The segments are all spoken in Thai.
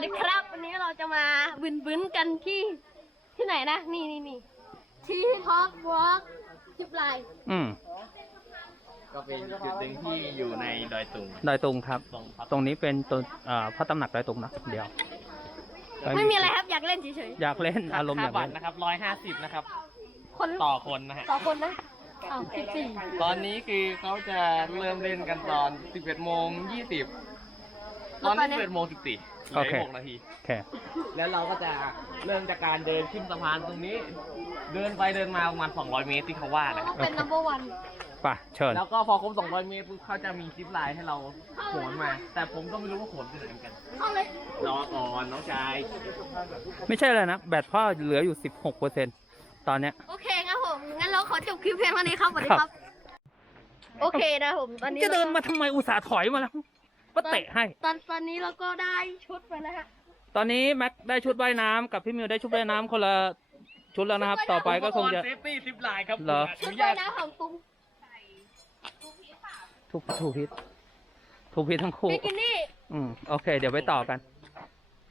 วัสดีครับ วันนี้เราจะมาบึนบึนๆกันที่ที่ไหนนะ นี่นี่นี่ที่ท็อปวอล์กสิบไลน์อืมก็เป็นจุดหนึ่งที่อยู่ในดอยตุงดอยตุงครับ ตรงพักตรงนี้เป็นตัวเอ่อพระตำหนักดอยตุงนะเดี๋ยวไม่มีอะไรครับอยากเล่นเฉยอยากเล่นอารมณ์อากค่ายบัเล่ตนรนะครับร้อยห้าสิบนะครับ ๆ คนต่อคนนะฮะ ต่อคนนะอ้าวสิบสี่ตอนนี้คือเขาจะเริ่มเล่นกันตอน 11โมง20 ตอนนี้11โมง14 เหลืออีกหกนาที โอเค แล้วเราก็จะเริ่มจากการเดินขึ้นสะพานตรงนี้ เดินไปเดินมาประมาณ 200 เมตรที่เขาว่านะต้องเป็น number one ไป่ะ เชิญ แล้วก็พอครบ 200 เมตรปุ๊บเขาจะมีซิปไลน์ให้เราโขนมา แต่ผมก็ไม่รู้ว่าโขนไปไหนเหมือนกันเข้าเลยรอก่อนน้องชายไม่ใช่เลยนะ แบตพ่อเหลืออยู่ 16เปอร์เซ็นตอนเนี้ย โอเคครับผม งั้นเราขอจบคลิปเพียงเท่านี้ครับสวัสดีครับ โอเคนะผมตอนนี้ จะเดินรมาทำไมอุตส่าห์ถอยมาแล้ว ก็เตะให้ ตอนตอนนี้เราก็ได้ชุดไปแล้วฮะตอนนี้แม็กได้ชุดว่ายน้ำกับพี่มิวได้ชุดว่ายน้ำคนละชุดแล้วนะครับ ต่อไปก็คงจะ เซฟตี้ซิปไลน์ครับเหรออชุดนุว่ายญาตน้ำของตุ้มถูกถูกพิษถูกพิษทั้งคู่บิกินี่อืมโอเค เดี๋ยวไปต่อกัน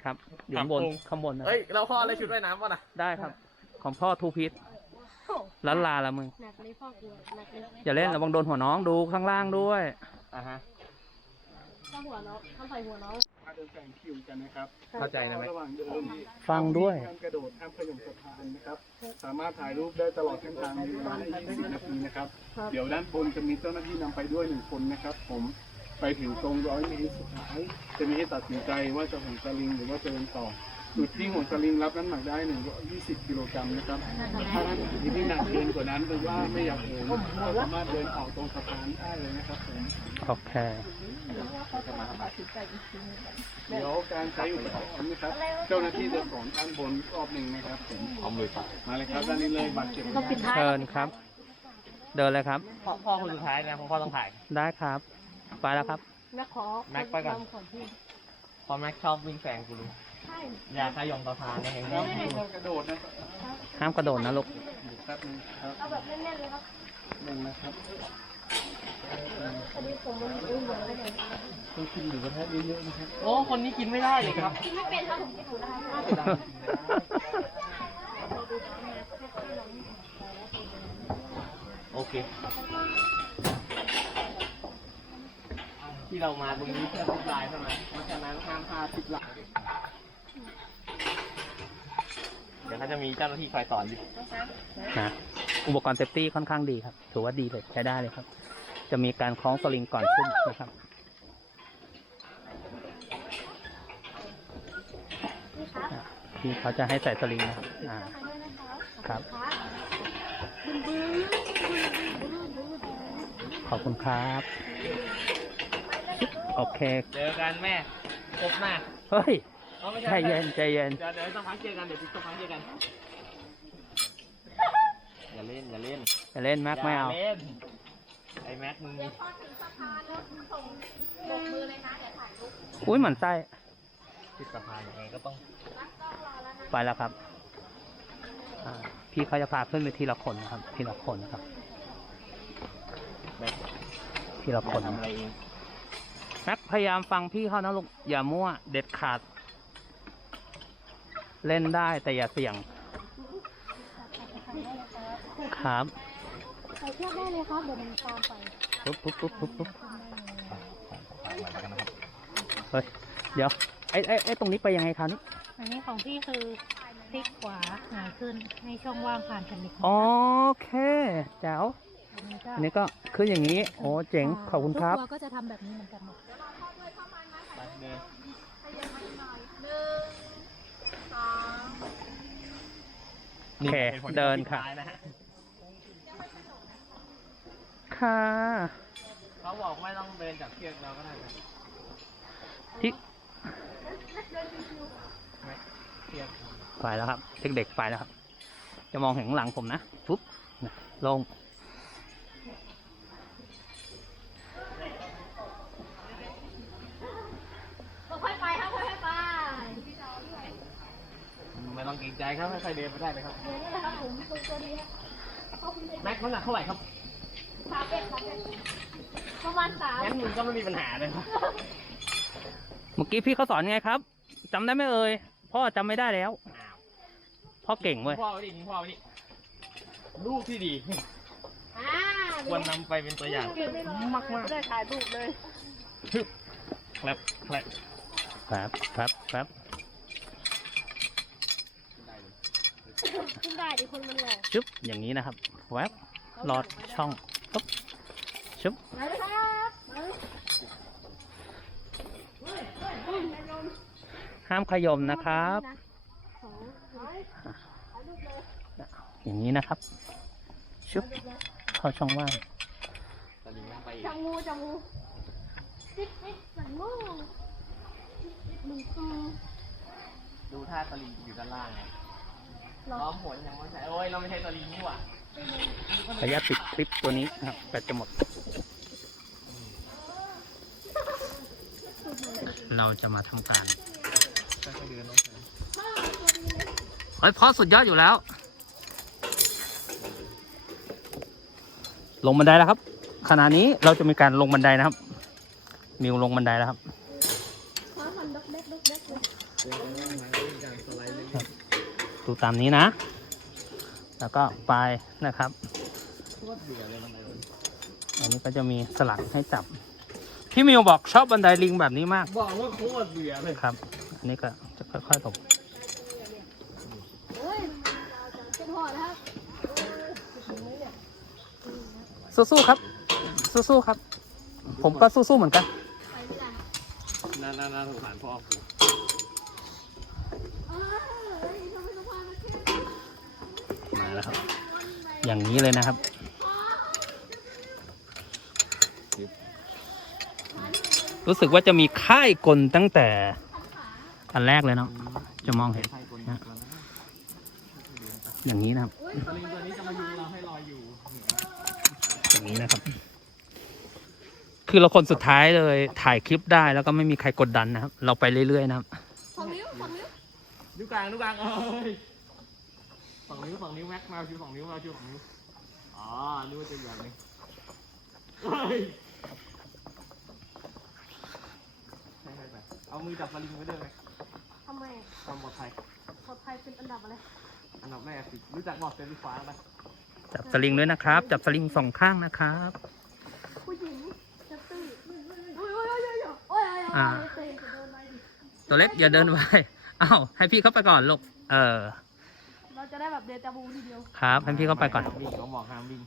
ครับอยู่ข้างบนข้างบนนะเฮ้ย เราพ่ออะไรชุดว่ายน้ำวะนะได้ครับ ของพ่อทูพิษโอ้ล้านลาละมึงหนักเลยพ่อกลัวหนักเลยอย่าเล่นระวังโดนหัวน้องดูข้างล่างด้วย อ่าฮะ ถ้าหัวน้องถ้าใส่หัวน้องมาเดินแข่งคิวกันนะครับเข้าใจนะไหมระหว่างเดินฟังด้วยห้ามกระโดดห้ามขยมสะพานนะครับ สามารถถ่ายรูปได้ตลอดเส้นทางในเวลา20นาทีนะครับ เดี๋ยวด้านบนจะมีเจ้าหน้าที่นำไปด้วยหนึ่งคนนะครับ ผมไปถึงตรงร้อยเมตรสุดท้ายจะมีให้ตัดสินใจว่าจะโหนสลิงหรือว่าจะเดินต่อจุดที่โหนสลิงรับน้ำหนักได้ 120 กิโลกรัมนะครับ ถ้าท่านอื่นที่หนักเกินกว่านั้นหรือว่าไม่อยากเดินก็สามารถเดินออกตรงสะพานได้เลยนะครับผม โอเคเดี๋ยวการใช้อุปกรณ์นะครับ เจ้าหน้าที่จะสอนด้านบนรอบหนึ่งนะครับผมเอามือปัดมาเลยครับด้านนี้เลยบัตรเจ็บต้องปิดท้ายเชิญครับ เดินเลยครับ พ่อพ่อคนสุดท้ายนะผมพ่อต้องถ่าย ได้ครับ ไปแล้วครับ แม่ขอแม็กไปก่อนนำก่อนพี่พอแม็กชอบวิ่งแซงกูรู้ใช่อย่าขยมสะพานนะเห็นไหมไม่ต้องกระโดดนะครับห้ามกระโดดนะลูกแป๊บนึงครับเอาแบบแน่นๆเลยครับหนึ่งนะครับ อันนี้ผมมันอุ้มเหมือนไม่ได้ต้องกินหรือกระทะเยอะๆนะครับ โอ้ คนนี้กินไม่ได้เลยครับ กินไม่เป็นครับผมกินหนูนะครับโอเค ที่เรามาตรงนี้เพื่อซิปไลน์เท่านั้นเพราะฉะนั้นห้ามพลาดซิปไลน์เดี๋ยว เขาจะมีเจ้าหน้าที่คอยสอนดินะอุปกรณ์เซฟตี้ค่อนข้างดีครับ ถือว่าดีเลยใช้ได้เลยครับ จะมีการคล้องสลิงก่อนขึ้นนะครับอะที่เขาจะให้ใส่สลิงนะครับอ่าครับขอบคุณครับ โอเค เจอกันแม่พบหน้า เฮ้ย อาไม่ใจเย็นใจเย็น เดี๋ยวเดี๋ยวสักพักเจอกันเดี๋ยวสักพักเจอกันอย่าเล่นอย่าเล่นจะเล่นแม็กไม่เอา ย่เล่นไอ้แม็กมึงอุ้ยเหมือนไส้ติดสะพานยังไงก็ต้องไปแล้วครับอ่าพี่เขาจะพาขึ้นไปทีละคนนะครับ ทีละคนครับ แม็กทีละอคย่านทำอะไรเอง แม็กพยายามฟังพี่เขานะลูกอย่ามั่วเด็ดขาด เล่นได้แต่อย่าเสี่ยง ครับใส่เชือกได้เลยครับ เดี๋ยวมันตามไปปุ๊บปุ๊บปุ๊บปุ๊บปุ๊บเฮ้ยเดี๋ยวไอ้ไอ้ไอ้ตรงนี้ไปยังไงครับนี่อันนี้ของพี่คือพลิกขวาหงายขึ้นให้ช่องว่างผ่านแผ่นเหล็กโอเคแจ๋วอันนี้ก็อันนี้ก็ขึ้นอย่างนี้ โอ้เจ๋งขอบคุณครับทุกตัวก็จะทำแบบนี้เหมือนกันหมด ไปเดิน โอเคเดินค่ะท้ายนะฮะค่ะ เขาบอกไม่ต้องเดินจากเชือกเราก็ได้นะที่เชือก ไปแล้วครับ เด็กๆไปแล้วครับ จะมองเห็นข้างหลังผมนะปุ๊บนะลง ค่อยๆไปครับค่อยๆไป ไม่ต้องเกรงใจครับให้ใครเดินไปได้เลยครับเดี๋ยวนี่แหละครับผมตัวตัวดีครับแม็กน้ำหนักเท่าไหร่ครับสามเอ็ดครับประมาณสามงั้นมึงก็ไม่มีปัญหาเลยครับเมื่อกี้พี่เขาสอนไงครับจำได้ไหมเอ่ยพ่อจำไม่ได้แล้วพ่อเก่งเว้ยพ่อไว้ดิพ่อไว้ดิลูกที่ดีอ่าควรนำไปเป็นตัวอย่างมากมากได้ถ่ายรูปเลยแคลบแคลบ ครับครับครับ ขึ้นได้ดิคนมันหล่อชึบอย่างนี้นะครับแวบลอดช่องปุ๊บชึบมาเลยครับมาเลยห้ามขยมนะครับอย่างนี้นะครับชึบเข้าช่องว่างตอนนี้มันไปอีกจังงูจังงูติ๊กติ๊กจังงูมึงคือดูท่าสลิงอยู่ด้านล่างไงหรอ ล้อมผลยังไม่ใช่โอ้ยเราไม่ใช่สลิงนี่หว่าขออนุญาตปิดคลิปตัวนี้นะครับแบตจะหมด เราจะมาทำการค่อยๆเดินน้องแสนเฮ้ยพ่อสุดยอดอยู่แล้ว ลงบันไดแล้วครับ ขณะนี้เราจะมีการลงบันไดนะครับ มิวลงบันไดแล้วครับ ขอคนดกเด็กดกเด็กเลย อย่างสไลด์เลย ดูตามนี้นะ แล้วก็ไปนะครับโคตรเบื่อเลยมันเลยอันนี้ก็จะมีสลักให้จับ พี่มิวบอกชอบบันไดลิงแบบนี้มาก บอกว่าโคตรเบื่อเลยครับ อันนี้ก็จะค่อยๆตกโอ้ยเป็นห่อนะครับสู้ๆครับ สู้ๆครับ ผมก็สู้ๆเหมือนกันไปไม่ได้น่าน่าน่าสงสารพ่อ แล้วครับ อย่างนี้เลยนะครับ รู้สึกว่าจะมีค่ายกลตั้งแต่อันแรกเลยเนาะจะมองเห็นใครคนนี้ตัวนั้นอย่างนี้นะครับสลิงตัวนี้จะมายุงเราให้ลอยอยู่เหนืออย่างนี้นะครับ คือเราคนสุดท้ายเลยถ่ายคลิปได้แล้วก็ไม่มีใครกดดันนะครับ เราไปเรื่อยๆนะครับสองนิ้วสองนิ้วนิ้วกลางนิ้วกลางเอ้ย สองนิ้วสองนิ้วแม็กมาชิวสองนิ้วมาชิวสองนิ้วอ๋อนึกว่าจะอย่างนี้เฮ้ยใช่ใช่ใช่เอามือจับสลิงไว้ด้วยไหมทำไมความปลอดภัยปลอดภัยเป็นอันดับอะไรอันดับแรกสิรู้จักบอกเซนต์ฟ้าไหมจับสลิงด้วยนะครับ จับสลิงสองข้างนะครับ ผู้หญิงเซฟตี้โอ้ยโอ้ยโอ้ยโอ้ยโอ้ยโอ้ยอ่าเตะจะเดินไปดิตัวเล็กอย่าเดินไปอ้าวให้พี่เข้าไปก่อนลูกเออเรา จะได้แบบเดจาวูทีเดียวครับให้พี่เข้าไปก่อนวิ่งเขาบอกห้ามวิ่ง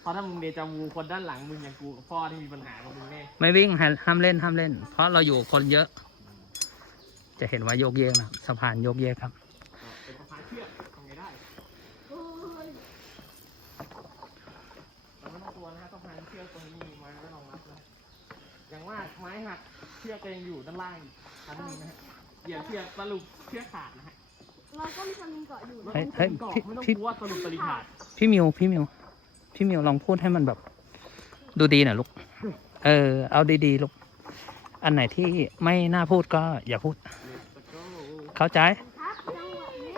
เพราะถ้ามึงเดจาวูคนด้านหลังมึงอย่างกูกับพ่อที่มีปัญหากับมึงแน่ไม่วิ่งห้ห้ามเล่นห้ามเล่น เพราะเราอยู่คนเยอะ จะเห็นว่าโยกเยกนะครับสะพานโยกเยกครับ เป็นสะพานเชือกทำไงได้โอ้ยเราไม่ต้องกลัวนะฮะสะพานเชือกตรงนี้มีไม้ไว้รองรับนะอย่างว่าไม้หักเชือกก็ยังอยู่ด้านล่างอีกชั้นหนึงนะฮะเหยียบเชือกสรุปเชือกขาดนะฮะ เราก็มีสลิงเกาะอยู่นะเฮ้ยเฮ้ยเกาะพี่ไม่ต้องพี่ กลัวสรุปสลิงขาดพี่มิวพี่มิวพี่มิวลองพูดให้มันแบบ ดูดีหน่อยลูก เออ เอาดีๆลูก อันไหนที่ไม่น่าพูดก็อย่าพูด Let's go เข้าใจ ครับจังหวะนี้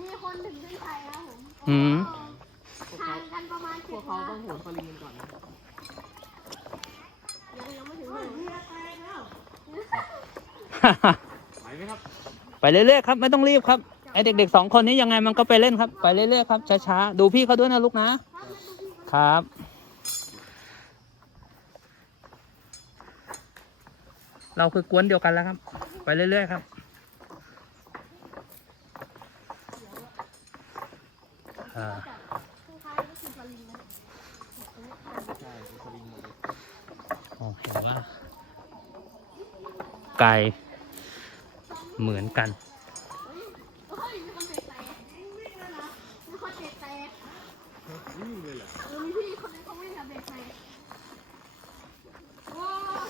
มีคนถึงเส้นชัยแล้วผมอืมพวกห่าเขางกันประมาณพเจ็วดกเขาวาต้องโหนสลิงกันก่อนนะยังยังไม่ถึงเลย เรื่อยๆครับไม่ต้องรีบครับไอเด็กๆสองคนนี้ยังไงมันก็ไปเล่นครับ ไปเรื่อยๆครับช้าๆดูพี่เขาด้วยนะลูกนะครับ เราคือกวนเดียวกันแล้วครับ ไปเรื่อยๆครับอ่าโอเห็นว่าไก่ เหมือนกันเฮ้ยมีคนเตะแตกวิ่งแล้วนะมีคนเตะแตกวิ่งเลยเหรอเออมีพี่คนนึงเขาวิ่งกับเด็กแตกโอ้ย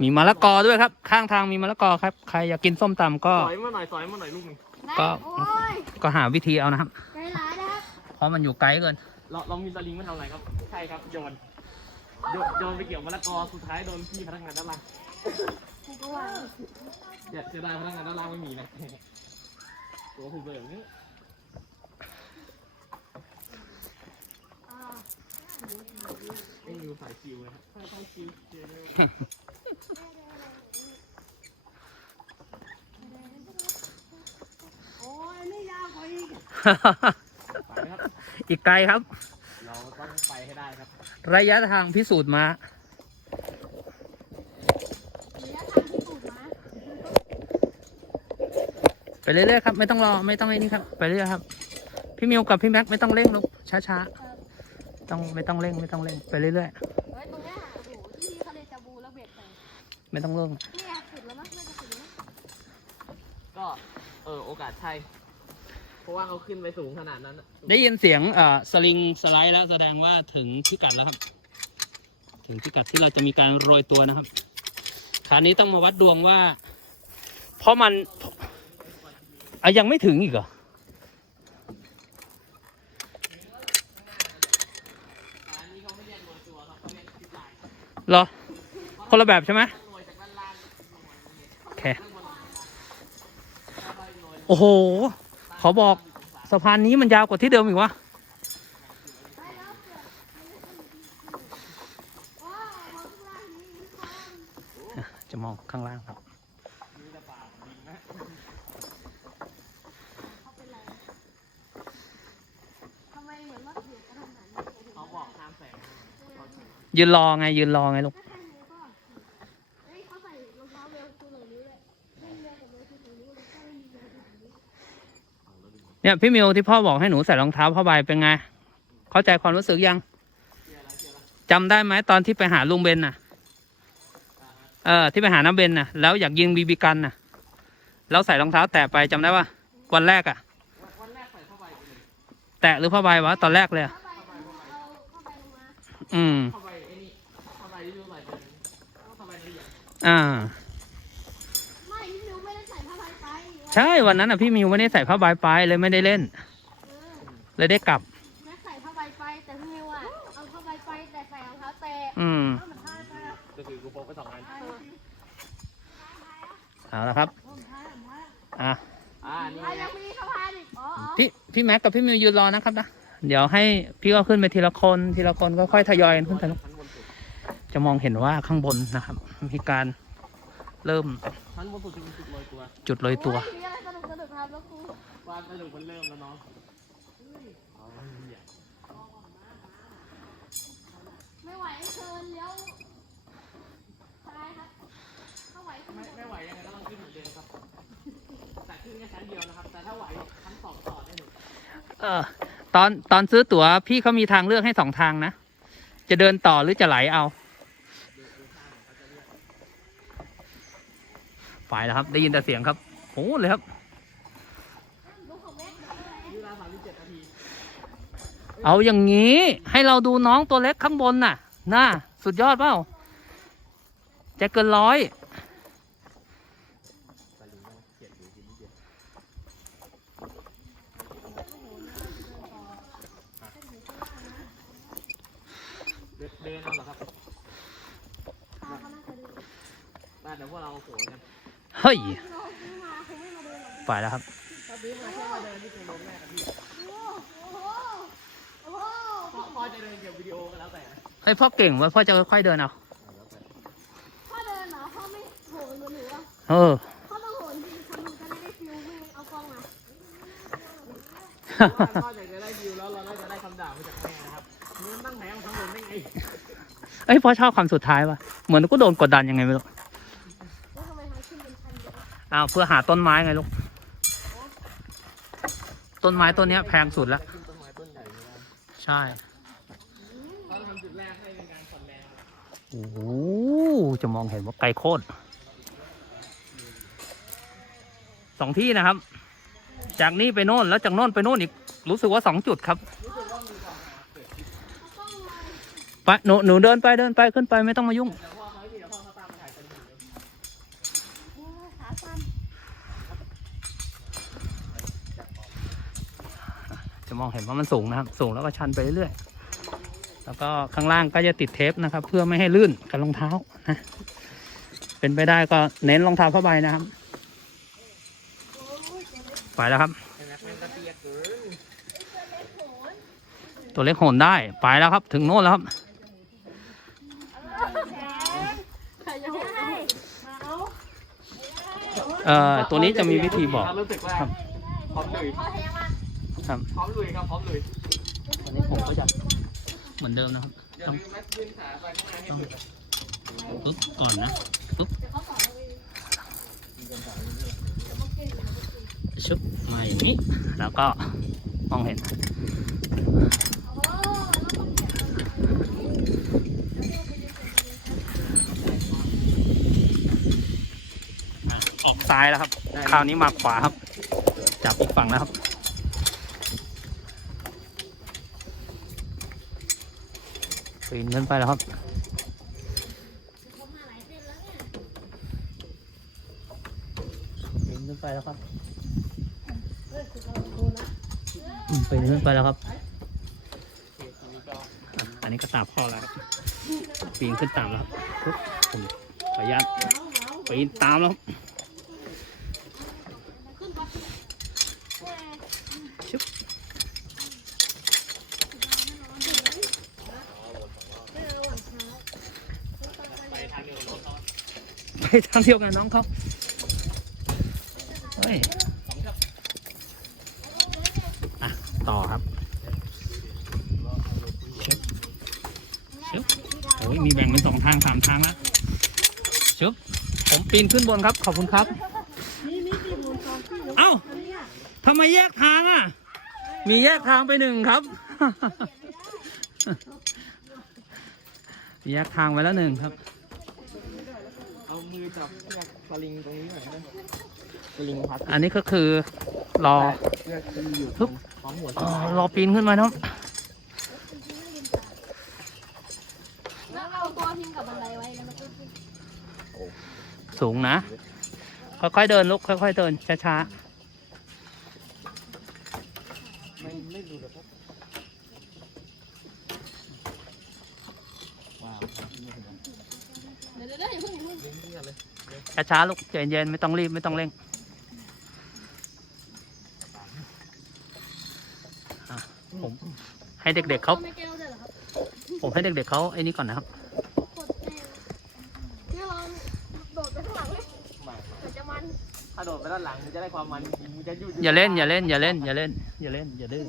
มีมะละกอด้วยครับ ข้างทางมีมะละกอครับ ใครอยากกินส้มตำก็ สอยมาหน่อยสอยมาหน่อยลูกหนึงก็โอ้ยก็หาวิธีเอานะครับ ใจร้ายนะครับเพราะมันอยู่ไกลเกิน เราเรามีสลิงมาทำอะไรครับใช่ครับโยนโยนโยนไปเกี่ยวมะละกอสุดท้ายโดนพี่พนักงานด้านล่าง ก็ว่ยาจะได้พนักงานด้านล่างไม่มีนะตัวหูเบิร์นี่ต้องยูสายคิวนะครับสายคิวโอ้ยนี่ยาวกว่าอีกไอีกไกลครับ เราต้องไปให้ได้ครับ ระยะทางพิสูจน์มา เรื่อยๆครับไม่ต้องรอไม่ต้องไอ้นี่ครับ ไปเรื่อยๆครับ พี่มิวกับพี่แม็กไม่ต้องเร่งลูกช้าๆต้องไม่ต้องเร่งไม่ต้องเร่งไปเรื่อยเฮ้ยตรงเนี้ยโอ้โหที่เขาเลยจะบูแล้วเบ็ดไปๆไม่ต้องเร่งเนี่ยสุดแล้วมั้งน่าจะสุดแล้วมั้งก็เออโอกาสใช่ เพราะว่าเขาขึ้นไปสูงขนาดนั้นน่ะได้ยินเสียงเอ่อสลิงสไลด์แล้วแสดงว่าถึงพิกัดแล้วครับ ถึงพิกัดที่เราจะมีการโรยตัวนะครับคราวนี้ต้องมาวัดดวงว่า เพราะมัน อะยังไม่ถึงอีกเหรออันนี้เขาไม่เรียกโรยตัวรับเขาเรียกทิศหลายเหรอ คนละแบบใช่ไหมโอ้โอเค โอ้โห ขอบอกสะพานนี้มันยาวกว่าที่เดิมอีกวะจะมองข้างล่างครับ ทำไมเหมือนรถเบียดกระทันหัน เขาบอกห้ามแสง ยืนรอไง ยืนรอไงลูกถ้าใครรู้ก็เฮ้ยเขาใส่รองเท้าเวลคูหนึ่งนิ้วเลยเล่นเรือกับเวลคูหนึ่งนิ้วเลยก็ไม่มีเวลคูหนึ่งนิ้วเนี่ยพี่มิวที่พ่อบอกให้หนูใส่รองเท้าผ้าใบเป็นไง เข้าใจความรู้สึกยังจำได้ไหมตอนที่ไปหาลุงเบนน่ะ เออ ที่ไปหาน้าเบนน่ะ แล้วอยากยิงบีบีกันน่ะ แล้วใส่รองเท้าแตะไปจำได้ปะวันแรกอะวันแรกใส่ผ้าใบไปเลยแตะหรือผ้าใบวะตอนแรกเลยอะเข้าไปเอาเข้าไปลงม อย่างอ่า ไม่พี่มิวไม่ได้ใส่ผ้าใบไปใช่วันนั้นอะพี่มิวไม่ได้ใส่ผ้าใบไปเลยไม่ได้เล่น เออเลยได้กลับ แม่ใส่ผ้าใบไปแต่พี่มิวอะเอาผ้าใบไปแต่ใส่รองเท้าแตะอืม เอาเหมือนผ้าไปอะก็คือกูโปกไปสองอัน เออเอาละครับ อะอ่า นี่อะไงยังมีสะพานอีกอ๋ออ๋อพี่พี่แม็กกับพี่มิวยืนรอนะครับนะ เดี๋ยวให้พี่ก็ขึ้นไปทีละคน ทีละคนก็ค่อยทยอยขึ้นไปลูกชั้นบนสุดจะมองเห็นว่าข้างบนนะครับ มีการเริ่มชั้นบนสุดจะเป็นจุดโรยตัวจุดโรยตัว มีอะไรสนุกสนุกครับแล้วครูวาดสนุกมันเริ่มแล้วเนาะเอาเหี้ยไม่ไหวเชิญเลี้ยวซ้ายครับถ้าไหวขึ้นไม่ไม่ไหวยังไงก็ต้องขึ้นเหมือนเดิมครับ แต่ขึ้นแค่ชั้นเดียวนะครับ แต่ถ้าไหวชั้นสองต่อได้หนึ่งเออตอนตอนซื้อตั๋วพี่เขามีทางเลือกให้สองทางนะ จะเดินต่อหรือจะไหลเอา ไปแล้วครับ ได้ยินแต่เสียงครับโอ้เลยครับ เอาอย่างนี้ ให้เราดูน้องตัวเล็กข้างบนน่ะ น่า สุดยอดเปล่าจะเกินร้อยเดินเอาเหรอครับได้เดี๋ยวพวกเราโผล่ เฮ้ยเราซื้อมาคงไม่มาเดินหรอกไปแล้วครับถ้าบิ๊กมาแค่มาเดินที่เป็นลมแรกอะพี่โอ้โหโอ้โหพ่อพ่อจะเดินเก็บวิดีโอก็แล้วแต่นะเฮ้ยพ่อเก่งเว้ยพ่อจะค่อยๆเดินเอาพ่อเดินเหรอพ่อไม่โหนเหมือนหนูอะเออ พ่อต้องโหนจริงคนหนูจะได้ได้ฟิลไม่เอากล้องมาเพราะว่าพ่ออยากจะได้วิวแล้วเราน่าจะได้คำด่ามาจากแม่นะครับเงินตั้งแผงทั้งหมดได้ไงเอ้ยพ่อชอบคำสุดท้ายว่ะเหมือนกูโดนกดดันยังไงไม่รู้ แล้วทำไมทางขึ้นเป็นพัน เอาเพื่อหาต้นไม้ไงลูก ต้นไม้ต้นเนี้ยแพงสุดแล้ว ต้นไม้ต้นใหญ่ไม่ได้ใช่เขาทำจุดแรกให้เป็นการผ่อนแรงโอ้โหจะมองเห็นว่าไกลโคตรสองที่นะครับ จากนี่ไปโน่นแล้วจากโน่นไปโน่นอีกรู้สึกว่าสองจุดครับไปหนูหนูเดินไปเดินไปขึ้นไปไม่ต้องมายุ่ง แต่พ่อเขาไม่มีแล้วพ่อเขาตามมาถ่ายกันอยู่ โอ้ยขาสั้น จะมองเห็นว่ามันสูงนะครับ สูงแล้วก็ชันไปเรื่อยๆแล้วก็ข้างล่างก็จะติดเทปนะครับ เพื่อไม่ให้ลื่นกับรองเท้านะเป็นไปได้ก็เน้นรองเท้าผ้าใบนะครับไปแล้วครับตัวเล็กโหนได้ไปแล้วครับ ถึงโน่นแล้วครับเอาเอ่อตัวนี้จะมีวิธีบอกครับ พร้อมหนุ่ยครับ พร้อมลุยครับพร้อมลุยวันนี้ผมก็จะเหมือนเดิมนะครับอย่าต้องลืมแม็กซ์ยืนขาไปข้างในให้สุดนะปึ๊บก่อนนะปึ๊บชุบมาอย่างนี้แล้วก็มองเห็นออกซ้ายแล้วครับ คราวนี้มาขวาครับ จับอีกฝั่งแล้วครับ ปีนขึ้นไปแล้วครับ ปีนขึ้นไปแล้วครับ ปีนขึ้นไปแล้วครับ อันนี้ก็ตามพ่อแล้วครับปีนขึ้นตามแล้วครับปึ๊บผมขออนุญาตปีนตามแล้วครับ ทางเดียวกันน้องเขาเฮ้ยอะ ต่อครับชึบชึบโอ้ยมีแบ่งเป็นสองทางสามทางแล้วชึบผมปีนขึ้นบนครับ ขอบคุณครับ เอ้าทำไมแยกทางอะ มีแยกทางไปหนึ่งครับ มีแยกทางไปแล้วหนึ่งครับเอา มือจับเชือกสลิงตรงนี้หน่อยนะสลิงพัดอันนี้ก็คือรอเชือกจะอยู่ปึ๊บพร้อมหัวอ๋อรอปีนขึ้นมาเนาะแล้วเอาตัวพิงกับบันไดไว้แล้วมันก็ขึ้นสูงนะ ค่อยๆเดินลุกค่อยๆเดินช้าไม่ไม่ดูเลยครับว้าว เดี๋ยวเดี๋ยวเดี๋ยวอย่าเพิ่งอย่าเพิ่งลิ้นเพื่อนเยๆช้าๆลุกใจเย็นๆไม่ต้องรีบไม่ต้องเร่งผมให้เด็กๆเขาผมให้เด็กๆเขาไอ้นี่ก่อนนะครับพี่ลองโดดไปข้างหลังจะมันถ้าโดดไปด้านหลังมันจะได้ความมันมันจะหยุดอย่าเล่นอย่าเล่นอย่าเล่นอย่าเล่นอย่าเล่นอย่าดื้อ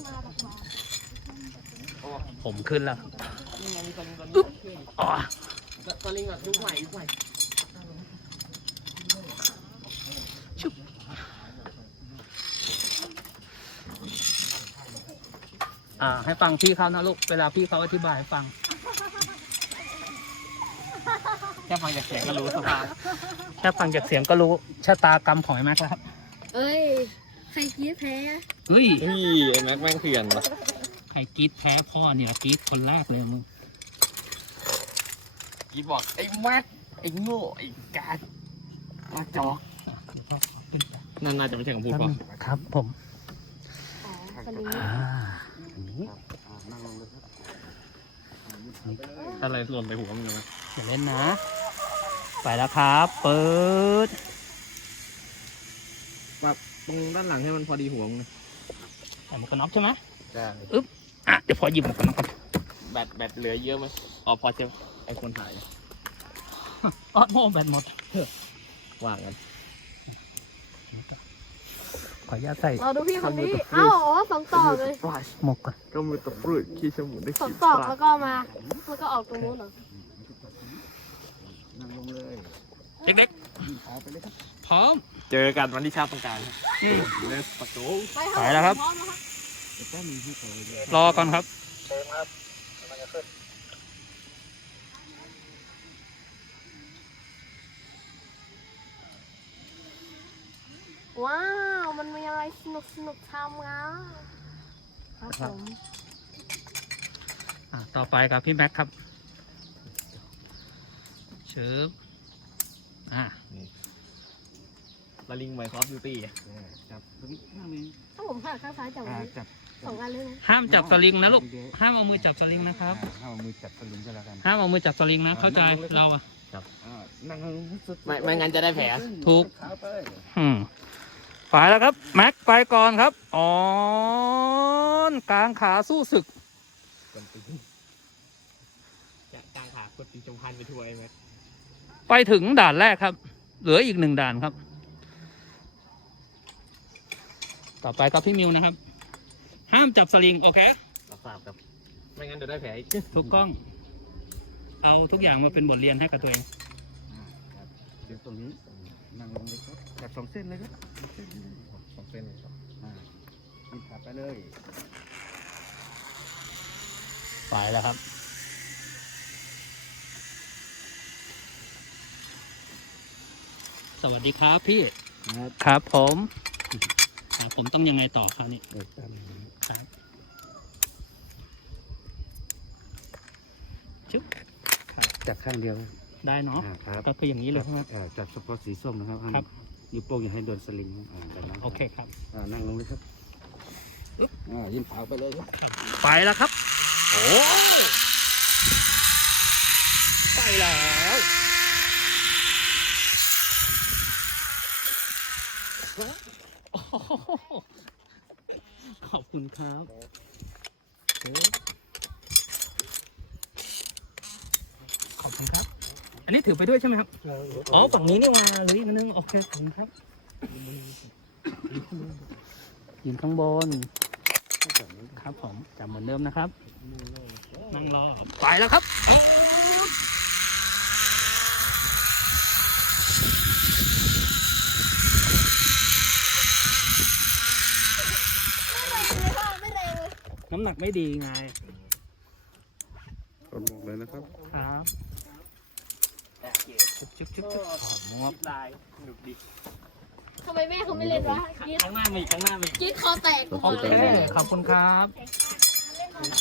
ผมขึ้นแล้ว ตัวนี้ขึ้นอ๋อสลิงแบบยุคใหม่ยุคใหม่อ่า ให้ฟังพี่เขานะลูก เวลาพี่เขาอธิบายให้ฟัง แค่ฟังจากเสียงก็รู้สภาพแค่ฟังจากเสียงก็รู้ชะตากรรมของไอ้แม็กซ์แล้วครับเอ้ย ใครคิดแพ้เฮ้ยนี่ไอ้แม็กแม่งเถื่อนวะใครกรีดแพ้พ่อเนี่ยกรีดคนแรกเลยมึง กีบอกไอ้แม็กไอ้โง่ไอ้กาดมาจอกนั่นน่าจะไม่ใช่ของพูดป่ะครับผมอ๋อสลิงอ่าอันนี้อะไรหล่นไปหัวมึงนะอย่าเล่นนะ ไปแล้วครับเปิดแบบตรงด้านหลังให้มันพอดีหัวมึงอันนี้ก็น็อกใช่ไหมใช่อะเดี๋ยวพอหยิบหมวกกันน็อกก่อนแบตแบตเหลือเยอะไหมอ๋อพอจะไอ้คนถ่ายอ๋อโม่แบตหมดว่างกันขออนุญาตใส่เราดูพี่คนนี้เอ้าอ๋อสองต่อเลยหมวกก่อนก็มือตะปรุดขี้ชมูกได้สองขีดต่อแล้วก็มาแล้วก็ออกตรงนู้นเหรอนั่งลงเลยเด็กออกไปเลยครับๆพร้อมเจอกันวันที่ชาติต้องการครับเลสปะโจไปไปแล้วครับพร้อมแล้วครับ เดี๋ยวแป๊บนึงให้เขาเลย รอก่อนครับ ว้าว มันมีอะไรสนุกสนุกทำงาครับผมอะต่อไปกับพี่แม็กครับเชิบอะลาลิงไมค์คอฟบิวตี้จับตรงนี้ข้างหนึงถ้าผมหักข้างซ้ายจับอ่าไว้จับสองอันเลยนะห้ามจับสลิงนะลูกห้ามเอามือจับสลิงนะครับอ่าเอามือจับสลิงก็แล้วกันห้ามเอามือจับสลิงนะ เข้าใจเราอะ อ่านั่งลงสุดไม่ไม่งั้นจะได้แผล ถูก ขาไป อืม ไปแล้วครับ แม็กไปก่อนครับอ๋อนกลางขาสู้ศึกจะกลางขากดตีจงพันไปทัวร์ไอ้แม็กไปถึงด่านแรกครับ เหลืออีกหนึ่งด่านครับ ต่อไปครับพี่มิวนะครับ ห้ามจับสลิงโอเครับทราบครับ ไม่งั้นเดี๋ยวได้แผลอีกถูกกล้อง เอาทุกอย่างมาเป็นบทเรียนให้กับตัวเองเดี๋ยวตรงนี้ นั่งลงเลยครับจับสองเส้นเลยครับสองเส้นเลยสองเส้นครับอ่ากินขาไปเลยไปแล้วครับ สวัสดีครับพี่ ครับครับผมอะผมต้องยังไงต่อครับนี่เดี๋ยวตามนี้ครับชึบจับข้างเดียว ได้เนาะ อ่าครับก็คืออย่างนี้เลยใช่ไหม อ่าจับเฉพาะสีส้มนะครับห้ามครับ นิ้วโป้งอย่าให้โดนสลิงอ่าแบบนั้นโอเคครับ อ่านั่งลงเลยครับอ่ายิ้มขาวไปเลยครับไปแล้วครับ โอ้ไปแล้ว โอ้โหขอบคุณครับโอ้ขอบคุณครับ อั นนี้ถือไปด้วยใช่ไหมครับ อ๋อ ฝั่งนี้นี่มาเหรืออีกอันนึง โอเคขอบคุณครับ ยืนข้างบน ครับผมจำเหมือนเดิมนะครับ นั่งรอ ไปแล้วครับ ไม่เร็วน้ำหนักไม่ดีไงกดบอกเลยนะครับ ครับ ชุบชุบชุบชุบขอมวบได้หนุกดีทำไมแม่เขาไม่เล่นวะกรีดข้างหน้ามีข้างหน้ามีกรีดคอแตกกูโอเลเคยขอบคุณครับ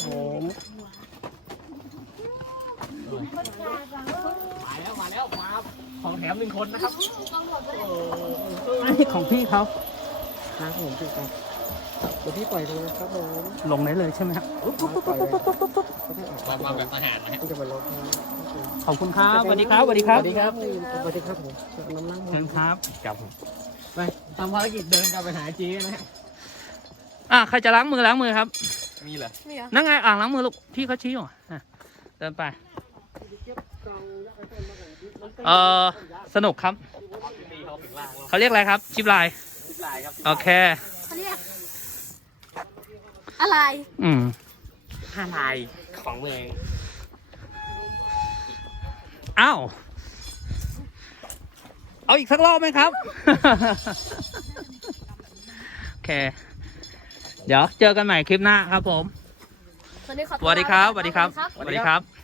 ผมมาแล้วมาแล้วมาของแถมหนึ่งคนนะครับอันนี้ของพี่เขาครับผมพี่ครับเดี๋ยวพี่ปล่อยเลยครับผมลงได้เลยใช่ไหมครับมามาแบบอาหารนะจะมาลบ ขอบคุณครับสวัสดีครับสวัสดีครับสวัสดีครับสวัสดีครับผมน้ำล้างเชิญครับครับไปทำภารกิจเดินกลับไปหาจีนะฮะอะใครจะล้างมือล้างมือครับ มีเหรอมีเหรอนั่งไงอ่างล้างมือลูกพี่เขาชี้อยู่อะเดินไปเออสนุกครับตีเขาถึงล่างแล้วเขาเรียกอะไรครับชิปไลน์สิบลายครับโอเคเขาเรียกอะไร อืมห้าลายของเมือง อ้าว เอาอีกสักรอบไหมครับ โอเค เดี๋ยวเจอกันใหม่คลิปหน้าครับผม สวัสดีครับ สวัสดีครับ สวัสดีครับสวัสดีครับ